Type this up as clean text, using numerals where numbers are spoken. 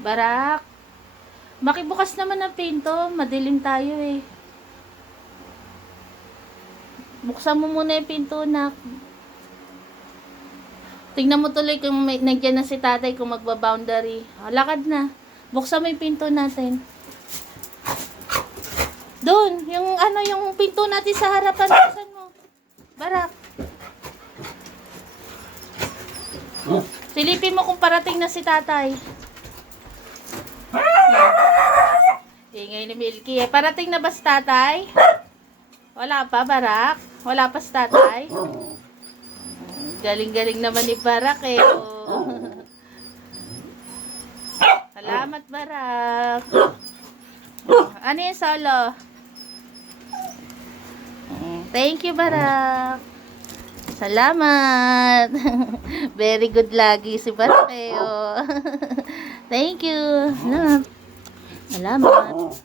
Barak, makibukas naman ang pinto. Madilim tayo eh. Buksan mo muna yung pinto, nak. Tingnan mo tuloy kung nandiyan na si tatay kung magba-boundary. Lakad na. Buksan mo yung pinto natin. Doon, yung pinto natin sa harapan. Buksan mo. Barak. Silipin mo kung parating na si tatay. Ingay ni Milky. Parating na ba si tatay? Wala pa, Barak? Wala pa si tatay? Galing-galing naman ni Barak eh. Oh. Salamat, Barak. Ano yung solo? Thank you, Barak. Salamat. Very good lagi si Barak eh. Oh. Thank you. Salamat.